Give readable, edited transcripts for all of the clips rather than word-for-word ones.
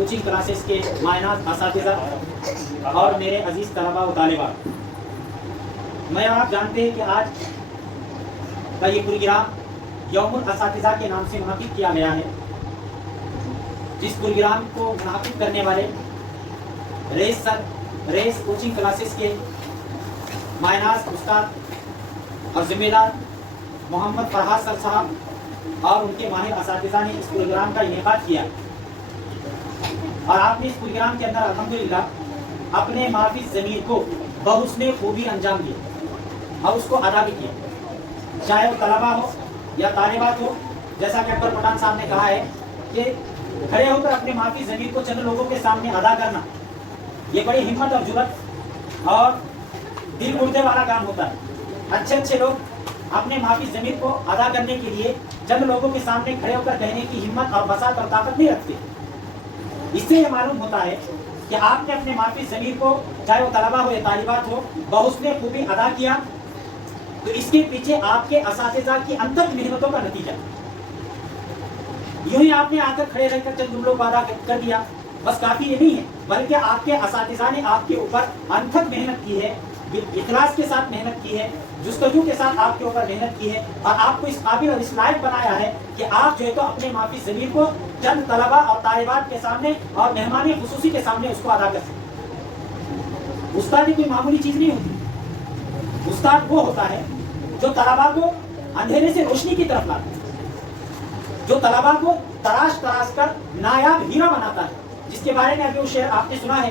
Coaching classes के मायनात असातिज़ा और मेरे अजीज़ तलबा व तालिबात, मैं आप जानते हैं कि आज का ये प्रोग्राम यौमुल असातिज़ा के नाम से मुनक़िद किया गया है। जिस प्रोग्राम को मुनक़िद करने वाले रेस कोचिंग क्लासेस के मायनात उस्ताद और ज़िम्मेदार मोहम्मद फरहाद सर साहब और उनके माहिर असातिज़ा ने इस प्रोग्राम का इनेकाद किया और आपने इस प्रोग्राम के अंदर अल्हम्दुलिल्लाह अपने माफी ज़मीर को बहुस्ने खूबी अंजाम दिया और उसको अदा भी किया, चाहे वो तलबा हो या तालिबात हो। जैसा कि अकबर पठान साहब ने कहा है कि खड़े होकर अपने माफी ज़मीर को चंद लोगों के सामने अदा करना ये बड़ी हिम्मत और जुर्रत और दिल उड़ने वाला काम होता है। अच्छे लोग अपने माफी ज़मीर को अदा करने के लिए चंद लोगों के सामने खड़े होकर कहने की हिम्मत और बसात और ताकत नहीं रखते। इससे ये मालूम होता है कि आपने अपने माफी ज़मीर को, चाहे वो तलबा हो या तालिबात हो, बहुस्ने खूबी अदा किया, तो इसके पीछे आपके असातिज़ा की अनथक मेहनतों का नतीजा। यूं ही आपने आकर खड़े रहकर चंद जुमलों को अदा कर दिया, बस काफी ये नहीं है, बल्कि आपके असातिज़ा ने आपके ऊपर अनथक मेहनत की है, इखलास के साथ मेहनत की है, जुस्तजू के साथ आपके ऊपर मेहनत की है और आपको इस काबिल और इस लायक बनाया है कि आप जो है तो अपने माफी ज़मीर को चंद तलबा और तालिबात के सामने और मेहमान खुसूसी के सामने उसको अदा कर सकें। उस्तादी कोई मामूली चीज नहीं होती। उस्ताद वो होता है जो तलबा को अंधेरे से रोशनी की तरफ लाता है, जो तलबा को तराश कर नायाब हीरा बनाता है, जिसके बारे में अभी वो शेर आपने सुना है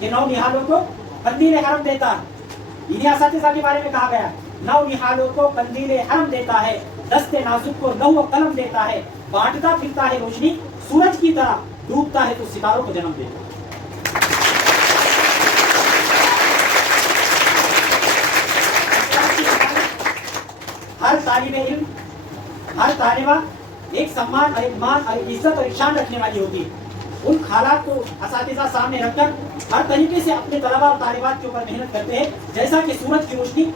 कि नौ निहालों को कंदील हरम देता है। इन्हीं असातिज़ा के बारे में कहा गया, नौ निहालों को कंदील हरम देता है, दस्ते नाजुक को लौह कलम देता है, बांटता फिरता है रोशनी सूरज की तरह, डूबता है तो सितारों को जन्म देता है। हर तालिबे इल्म, हर तालिबा एक सम्मान और एक मान और एक इज्जत और एक शान रखने वाली होती है। उन हालात को असातिज़ा सामने रखकर हर तरीके से अपने तलबा और तालिबात के ऊपर मेहनत करते हैं। जैसा कि सूरज की रोशनी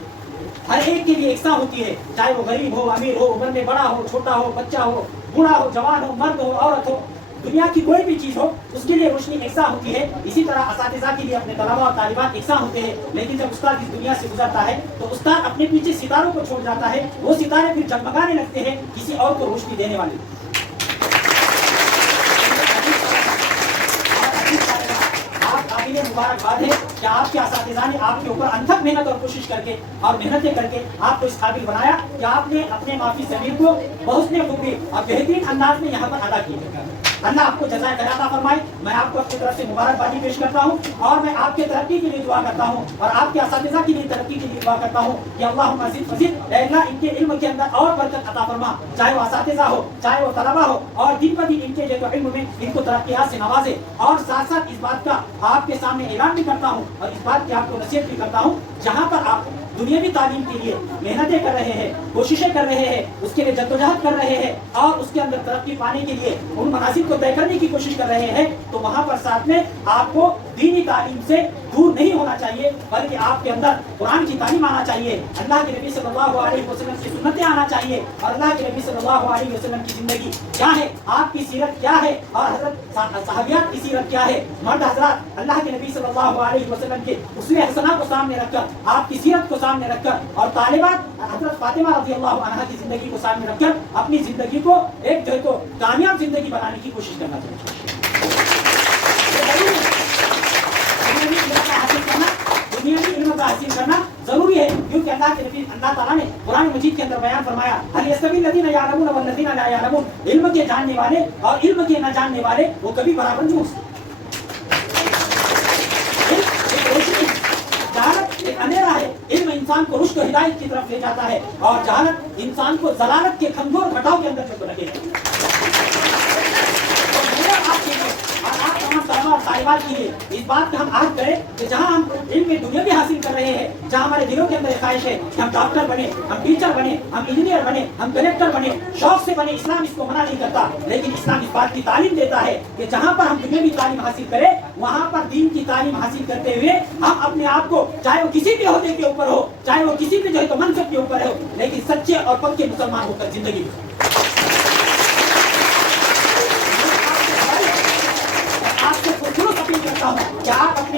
हर एक के लिए एकसा होती है, चाहे वो गरीब हो, अमीर हो, उम्र में बड़ा हो, छोटा हो, बच्चा हो, बूढ़ा हो, जवान हो, मर्द हो, औरत हो, दुनिया की कोई भी चीज हो, उसके लिए रोशनी एकसा होती है। इसी तरह असातिज़ा के लिए अपने तलबा और तालिबात एकसा होते हैं। लेकिन जब उस्ताद इस दुनिया से गुजरता है तो उस्ताद अपने पीछे सितारों को छोड़ जाता है, वो सितारे फिर जगमगाने लगते हैं किसी और को रोशनी देने वाले। मुबारकबाद है कि आपके असातिज़ा ने आपके ऊपर अनथक मेहनत और कोशिश करके और मेहनतें करके आपको इस काबिल बनाया कि आपने अपने माफी ज़मीर को बहुस्ने खूबी और बेहतरीन अंदाज में यहाँ पर अदा किया। अल्लाह आपको जज़ाए खैर अता फरमाए। मैं आपको अपनी तरफ से मुबारकबादी पेश करता हूँ और मैं आपके तरक्की के लिए दुआ करता हूँ और आपके असातिज़ा के लिए तरक्की के लिए दुआ करता हूँ कि अल्लाहुम्मा ज़िद फज़िद, अल्लाह इनके इल्म के अंदर और बरकत अता फरमा, चाहे वो असातिज़ा हो, चाहे वो तलबा हो, और दिन ब दिन इनके जो इल्म में इनको तरक्कियात से नवाजे। और साथ साथ इस बात का आपके सामने ऐलान भी करता हूँ और इस बात की आपको नसीहत भी करता हूँ, जहाँ पर आप दुनियावी तालीम के लिए मेहनतें कर रहे हैं, कोशिशें कर रहे हैं, उसके लिए जद्दोजहद कर रहे हैं और उसके अंदर तरक्की पाने के लिए उन मनासिब को तय करने की कोशिश कर रहे हैं, तो वहाँ पर साथ में आपको दीनी तालीम से दूर नहीं होना चाहिए, बल्कि आपके अंदर कुरान की तालीम आना चाहिए, अल्लाह के नबी सल्लल्लाहु अलैहि वसल्लम की सुन्नतें आना चाहिए और अल्लाह के नबी सल्लल्लाहु अलैहि वसल्लम की जिंदगी क्या है, आपकी सीरत क्या है और हज़रत सहाबियात की सीरत क्या है। मर्द हज़रात अल्लाह के नबी सल्लल्लाहु अलैहि वसल्लम के उसवे हसना को सामने रखकर, आपकी सीरत को सामने रखकर और तालिबात हज़रत फातिमा रज़ियल्लाहु अन्हा की जिंदगी को सामने रखकर अपनी जिंदगी को एक जो है तो कामयाब जिंदगी बनाने की कोशिश करना चाहिए। दुनियावी इल्म का हासिल करना जरूरी है, क्योंकि अल्लाह के नबी अल्लाह ताला ने कुरान मजीद के अंदर बयान फरमाया, हल यस्तवील लज़ीना यअलमून वल्लज़ीना ला यअलमून, इल्म के जानने वाले और इल्म के न जानने वाले वो कभी बराबर नहीं हो सकते। जहालत एक अंधेरा है, इल्म इंसान को रुश्द और हिदायत की तरफ ले जाता है और जहालत इंसान को ज़लालत के खंजोर घटाव के अंदर से रखेगा। तालिबात के लिए इस बात का हम आहद करें कि जहाँ हम इल्म दुनिया भी हासिल कर रहे हैं, जहाँ हमारे दिलों के अंदर ख्वाहिश है कि हम डॉक्टर बने, हम टीचर बने, हम इंजीनियर बने, हम कलेक्टर बने, शौक से बने, इस्लाम इसको मना नहीं करता, लेकिन इस्लाम इस बात की तालीम देता है कि जहाँ पर हम दुनियावी तालीम हासिल करें, वहाँ पर दीन की तालीम हासिल करते हुए हम अपने आप को, चाहे वो किसी भी ओहदे के ऊपर हो, चाहे वो किसी भी जो है तो मनसब के ऊपर हो, लेकिन सच्चे और पक्के मुसलमान होकर जिंदगी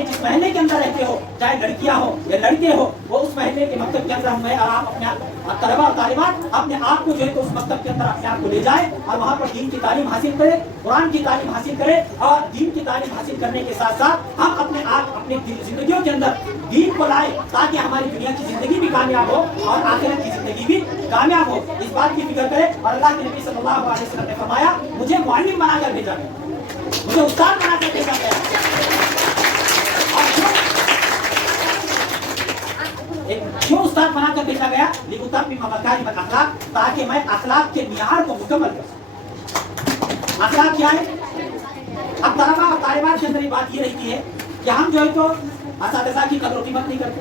जिस महल्ले के अंदर रहते हो, चाहे लड़कियां हो या लड़के हो, वो उस महल्ले के मकतब के अंदर मैं और आप अपने तलबा और तालिबात अपने आप को जो है तो उस मकतब के अंदर अपने आप को ले जाए और वहाँ पर दीन की तालीम हासिल करे, कुरान की तालीम हासिल करे। और दीन की तालीम हासिल करने के साथ साथ हम अपने आप अपनी जिंदगियों के अंदर दीन को लाए, ताकि हमारी दुनिया की जिंदगी भी कामयाब हो और आखिरत की जिंदगी भी कामयाब हो। इस बात की फिक्र करे। और अल्लाह के नबी सल्लल्लाहु अलैहि वसल्लम ने फरमाया, मुझे मुअल्लिम बनाकर भेजा गया, मुझे उस्ताद बनाकर भेजा गया। क्यों उस्ताद बनाकर भेजा गया? लिउतम्मिम मकारिम अखलाक, ताकि मैं अखलाक के मियार को मुकम्मल कर सकूं। अखलाक क्या है? अब तलबा और तालिबात के अंदर ये बात ये रहती है कि हम जो है तो असातिज़ा की कदर कीमत नहीं करते,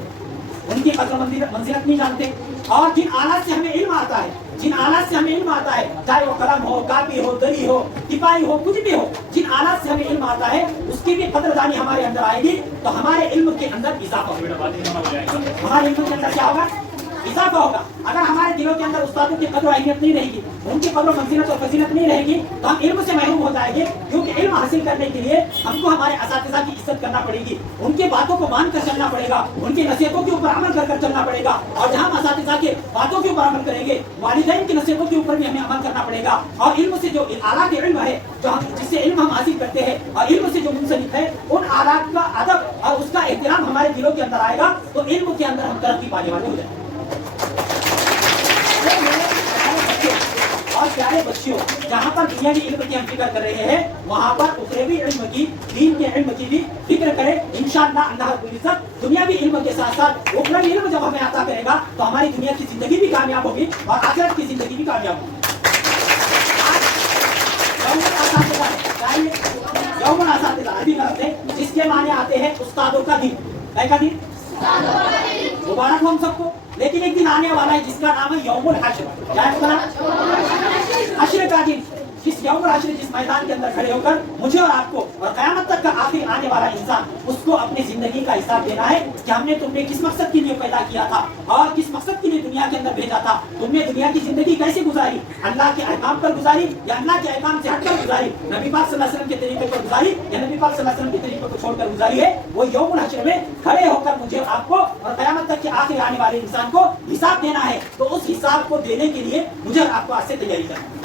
उनकी कदर मंजिलत नहीं जानते। और जिन आलात से हमें इल्म आता है, जिन आलात से हमें इल्म आता है, चाहे वो कलम हो, कापी हो, दरी हो, तिपाही हो, कुछ भी हो, जिन आलात से हमें इल्म आता है उसकी भी कदरदानी हमारे अंदर आएगी, तो हमारे इल्म के अंदर इजाफा होगा। हमारे इल्म के अंदर क्या होगा? इजाफा होगा। अगर हमारे दिलों के अंदर उस्तादों की कदर अहमियत नहीं रहेगी, उनकी कदर मंजिलत और फजीलत नहीं रहेगी, तो हम इल्म से महरूम हो जाएंगे। क्योंकि इल्म हासिल करने के लिए हमको हमारे असातिज़ा की इज्जत करना पड़ेगी, उनकी बातों को मान कर चलना पड़ेगा, उनकी नसीहतों के ऊपर अमल कर चलना पड़ेगा। और जहाँ हम असातिज़ा के बातों के ऊपर अमल करेंगे, वालिदैन की नसीहतों के ऊपर भी हमें अमल करना पड़ेगा। और इल्म से जो आला के इल्म है, जो हम जिससे इल्म हम हासिल करते हैं, और इल्म से जो मुंसलिक है, उन आलात का अदब और उसका एहतराम हमारे दिलों के अंदर आएगा, तो इल्म के अंदर हम तरक्की पाने वाले हो जाएंगे। और प्यारे बच्चियों, जहाँ पर दुनियावी इल्म की हम फिक्र कर रहे हैं, वहाँ पर उखरवी इल्म की, दीन के इल्म की भी फिक्र करें। इंशाअल्लाह अल्लाह रब्बुल इज्जत दुनियावी इल्म के साथ साथ उखरवी इल्म जब हमें अता करेगा, तो हमारी दुनिया की जिंदगी भी कामयाब होगी और आखिरत की जिंदगी भी कामयाब होगी। यौमुल असातिज़ा अभी करते, जिसके माने आते हैं उस्तादों का दिन। क्या दिन? मुबारक हो हम सबको। लेकिन एक दिन आने वाला है जिसका नाम है यौमुल हश्र। क्या है उसका नाम? हश्र का दिन। जिस यौमुल हश्र, जिस मैदान के अंदर खड़े होकर मुझे और आपको और क़यामत तक का आखिर आने वाला इंसान, उसको अपनी जिंदगी का हिसाब देना है कि हमने तुमने किस मकसद के लिए पैदा किया था और किस मकसद के लिए दुनिया के अंदर भेजा था। तुमने दुनिया की जिंदगी कैसे गुजारी? अल्लाह के अहकाम पर गुजारी या अल्लाह के अहकाम से हटकर गुजारी? नबी पाक सल्लल्लाहु अलैहि वसल्लम के तरीके पर गुजारी या नबी पाक सल्लल्लाहु अलैहि वसल्लम के तरीके को छोड़कर गुजारी है? वो यौमुल हश्र में खड़े होकर मुझे आपको और क़यामत तक के आखिर आने वाले इंसान को हिसाब देना है। तो उस हिसाब को देने के लिए मुझे और आपको आज से तैयारी करनी है।